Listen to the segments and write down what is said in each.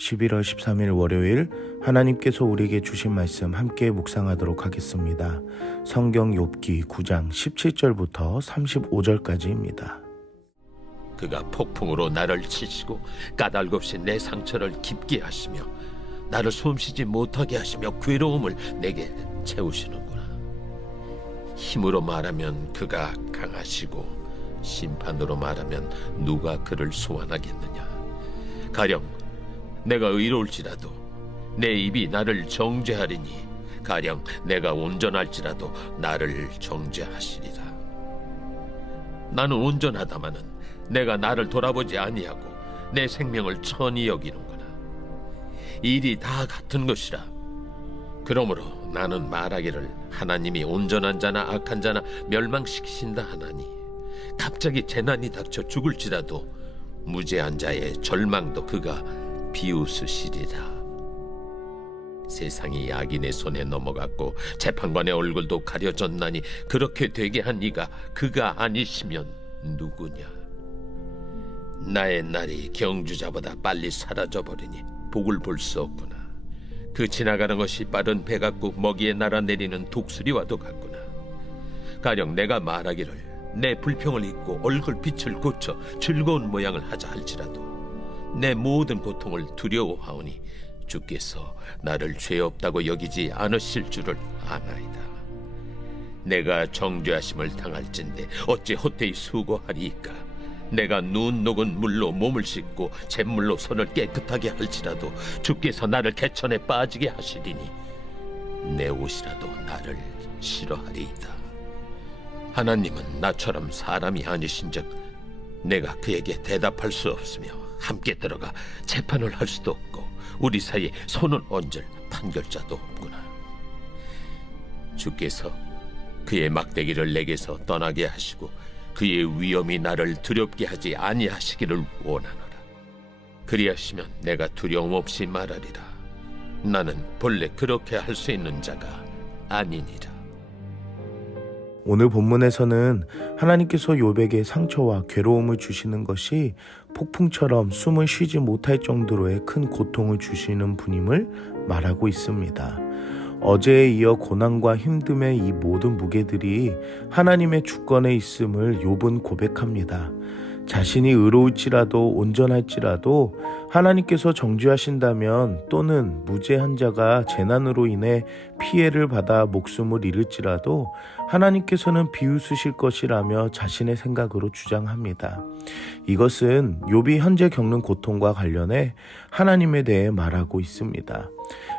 11월 13일 월요일 하나님께서 우리에게 주신 말씀 함께 묵상하도록 하겠습니다. 성경 욥기 9장 17절부터 35절까지입니다. 그가 폭풍으로 나를 치시고 까닭없이 내 상처를 깊게 하시며 나를 숨쉬지 못하게 하시며 괴로움을 내게 채우시는구나. 힘으로 말하면 그가 강하시고 심판으로 말하면 누가 그를 소환하겠느냐. 가령 내가 의로울지라도 내 입이 나를 정죄하리니 가령 내가 온전할지라도 나를 정죄하시리라. 나는 온전하다마는 내가 나를 돌아보지 아니하고 내 생명을 천히 여기는구나. 일이 다 같은 것이라. 그러므로 나는 말하기를 하나님이 온전한 자나 악한 자나 멸망시키신다 하나니 갑자기 재난이 닥쳐 죽을지라도 무죄한 자의 절망도 그가 비웃으시리라. 세상이 악인의 손에 넘어갔고 재판관의 얼굴도 가려졌나니 그렇게 되게 한 이가 그가 아니시면 누구냐. 나의 날이 경주자보다 빨리 사라져버리니 복을 볼 수 없구나. 그 지나가는 것이 빠른 배 같고 먹이에 날아내리는 독수리와도 같구나. 가령 내가 말하기를 내 불평을 잊고 얼굴빛을 고쳐 즐거운 모양을 하자 할지라도 내 모든 고통을 두려워하오니 주께서 나를 죄 없다고 여기지 않으실 줄을 아나이다. 내가 정죄하심을 당할진대 어찌 헛되이 수고하리이까. 내가 눈 녹은 물로 몸을 씻고 잿물로 손을 깨끗하게 할지라도 주께서 나를 개천에 빠지게 하시리니 내 옷이라도 나를 싫어하리이다. 하나님은 나처럼 사람이 아니신즉 내가 그에게 대답할 수 없으며 함께 들어가 재판을 할 수도 없고 우리 사이에 손을 얹을 판결자도 없구나. 주께서 그의 막대기를 내게서 떠나게 하시고 그의 위엄이 나를 두렵게 하지 아니하시기를 원하노라. 그리하시면 내가 두려움 없이 말하리라. 나는 본래 그렇게 할 수 있는 자가 아니니라. 오늘 본문에서는 하나님께서 욥에게 상처와 괴로움을 주시는 것이 폭풍처럼 숨을 쉬지 못할 정도로의 큰 고통을 주시는 분임을 말하고 있습니다. 어제에 이어 고난과 힘듦의 이 모든 무게들이 하나님의 주권에 있음을 욥은 고백합니다. 자신이 의로울지라도 온전할지라도 하나님께서 정죄하신다면 또는 무죄한 자가 재난으로 인해 피해를 받아 목숨을 잃을지라도 하나님께서는 비웃으실 것이라며 자신의 생각으로 주장합니다. 이것은 욥이 현재 겪는 고통과 관련해 하나님에 대해 말하고 있습니다.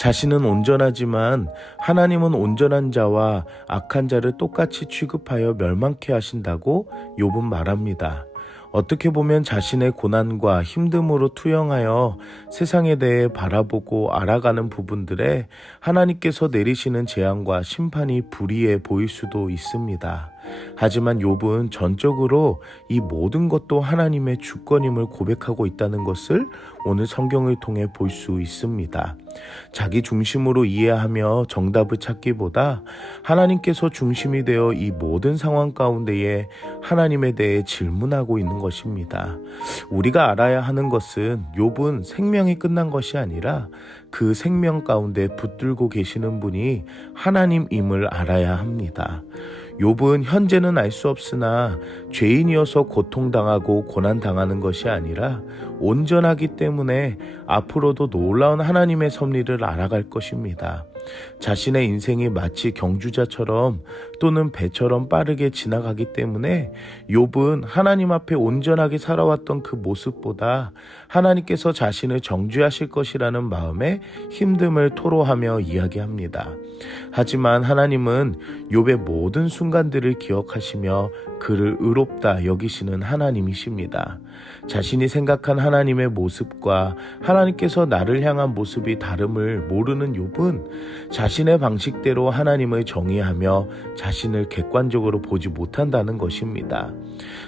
자신은 온전하지만 하나님은 온전한 자와 악한 자를 똑같이 취급하여 멸망케 하신다고 욥은 말합니다. 어떻게 보면 자신의 고난과 힘듦으로 투영하여 세상에 대해 바라보고 알아가는 부분들에 하나님께서 내리시는 재앙과 심판이 불이해 보일 수도 있습니다. 하지만 욥은 전적으로 이 모든 것도 하나님의 주권임을 고백하고 있다는 것을 오늘 성경을 통해 볼 수 있습니다. 자기 중심으로 이해하며 정답을 찾기보다 하나님께서 중심이 되어 이 모든 상황 가운데에 하나님에 대해 질문하고 있는 것입니다. 우리가 알아야 하는 것은 욥은 생명이 끝난 것이 아니라 그 생명 가운데 붙들고 계시는 분이 하나님임을 알아야 합니다. 욥은 현재는 알 수 없으나 죄인이어서 고통당하고 고난당하는 것이 아니라 온전하기 때문에 앞으로도 놀라운 하나님의 섭리를 알아갈 것입니다. 자신의 인생이 마치 경주자처럼 또는 배처럼 빠르게 지나가기 때문에 욥은 하나님 앞에 온전하게 살아왔던 그 모습보다 하나님께서 자신을 정죄하실 것이라는 마음에 힘듦을 토로하며 이야기합니다. 하지만 하나님은 욥의 모든 순간들을 기억하시며 그를 의롭다 여기시는 하나님이십니다. 자신이 생각한 하나님의 모습과 하나님께서 나를 향한 모습이 다름을 모르는 욥은 자신의 방식대로 하나님을 정의하며 자신을 객관적으로 보지 못한다는 것입니다.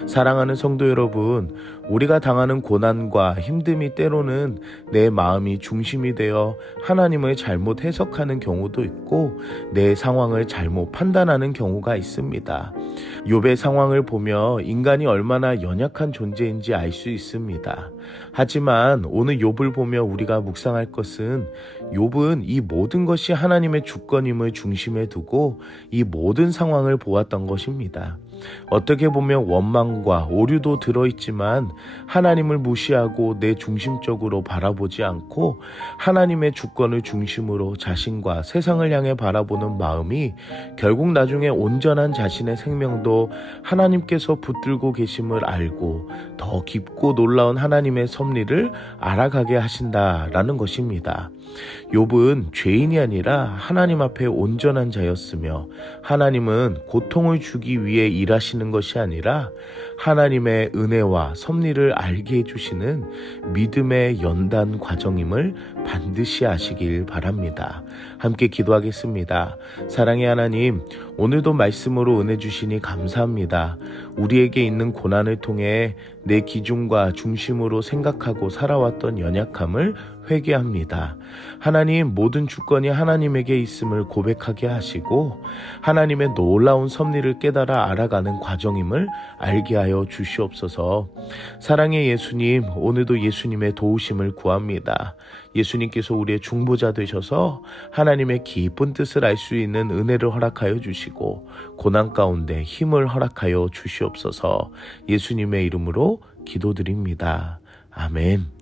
사랑하는 성도 여러분, 우리가 당하는 고난과 힘듦이 때로는 내 마음이 중심이 되어 하나님을 잘못 해석하는 경우도 있고 내 상황을 잘못 판단하는 경우가 있습니다. 욥의 상황 상황을 보며 인간이 얼마나 연약한 존재인지 알 수 있습니다. 하지만 오늘 욥을 보며 우리가 묵상할 것은 욥은 이 모든 것이 하나님의 주권임을 중심에 두고 이 모든 상황을 보았던 것입니다. 어떻게 보면 원망과 오류도 들어있지만 하나님을 무시하고 내 중심적으로 바라보지 않고 하나님의 주권을 중심으로 자신과 세상을 향해 바라보는 마음이 결국 나중에 온전한 자신의 생명도 하나님께서 붙들고 계심을 알고 더 깊고 놀라운 하나님의 섭리를 알아가게 하신다라는 것입니다. 욥은 죄인이 아니라 하나님 앞에 온전한 자였으며 하나님은 고통을 주기 위해 일하시는 것이 아니라 하나님의 은혜와 섭리를 알게 해주시는 믿음의 연단 과정임을 반드시 아시길 바랍니다. 함께 기도하겠습니다. 사랑의 하나님, 오늘도 말씀으로 은혜 주시니 감사합니다. 우리에게 있는 고난을 통해 내 기준과 중심으로 생각하고 살아왔던 연약함을 회개합니다. 하나님, 모든 주권이 하나님에게 있음을 고백하게 하시고 하나님의 놀라운 섭리를 깨달아 알아가는 과정임을 알게 하여 주시옵소서. 사랑의 예수님, 오늘도 예수님의 도우심을 구합니다. 예수님께서 우리의 중보자 되셔서 하나님의 깊은 뜻을 알 수 있는 은혜를 허락하여 주시고 고난 가운데 힘을 허락하여 주시옵소서. 예수님의 이름으로 기도드립니다. 아멘.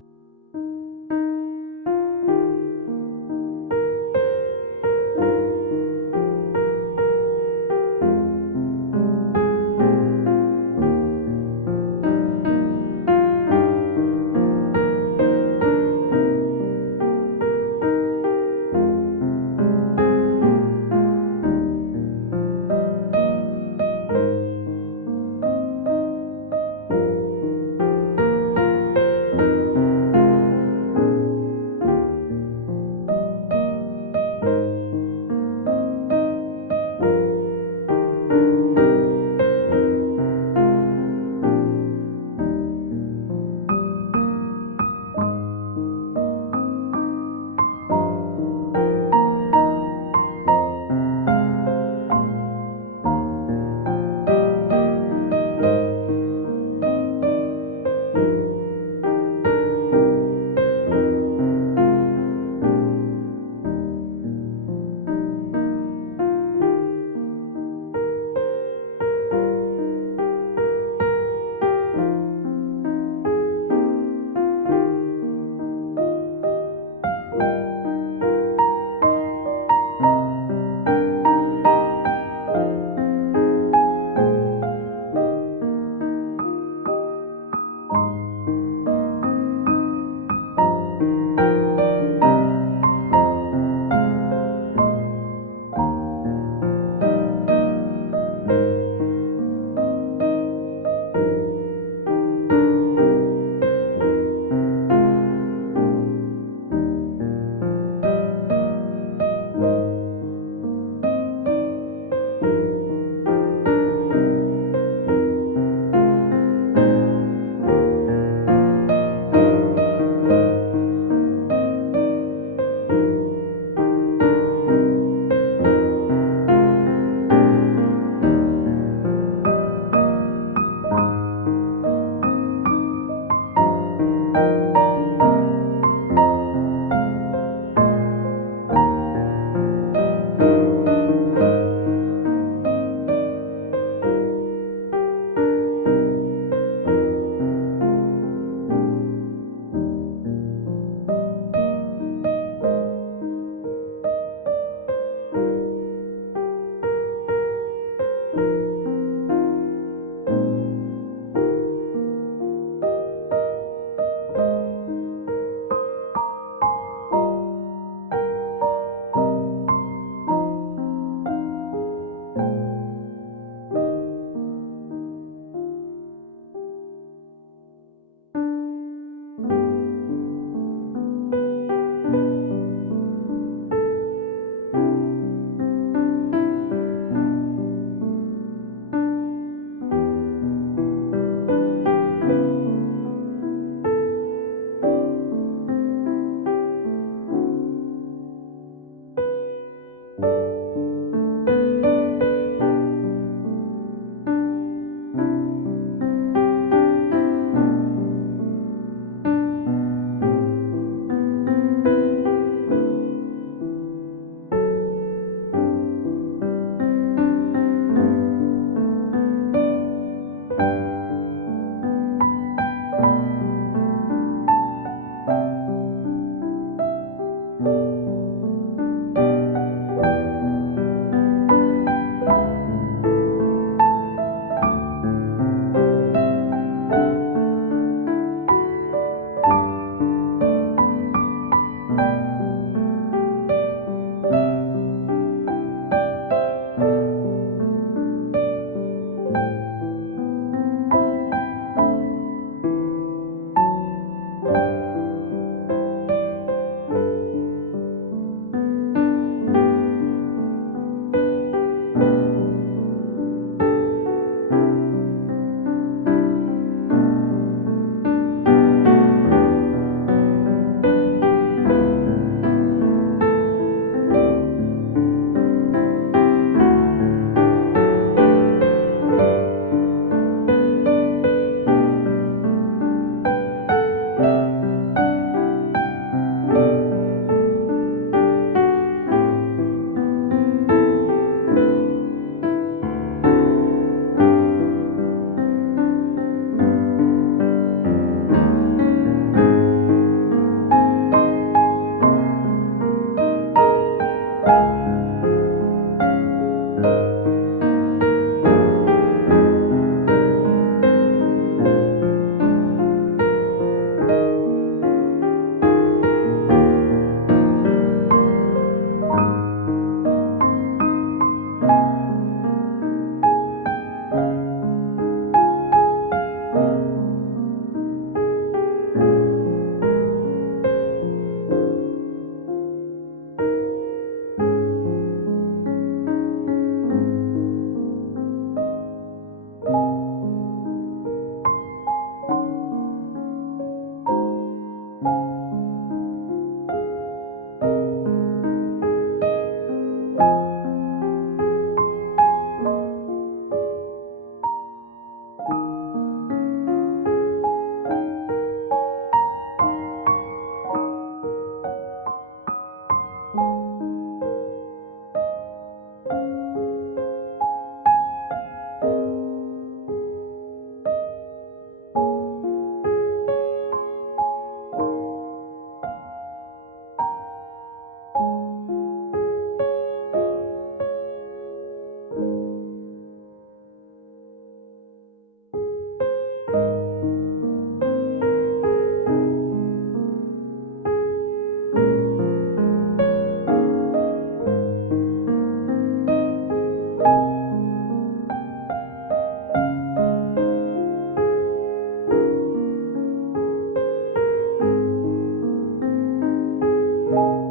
요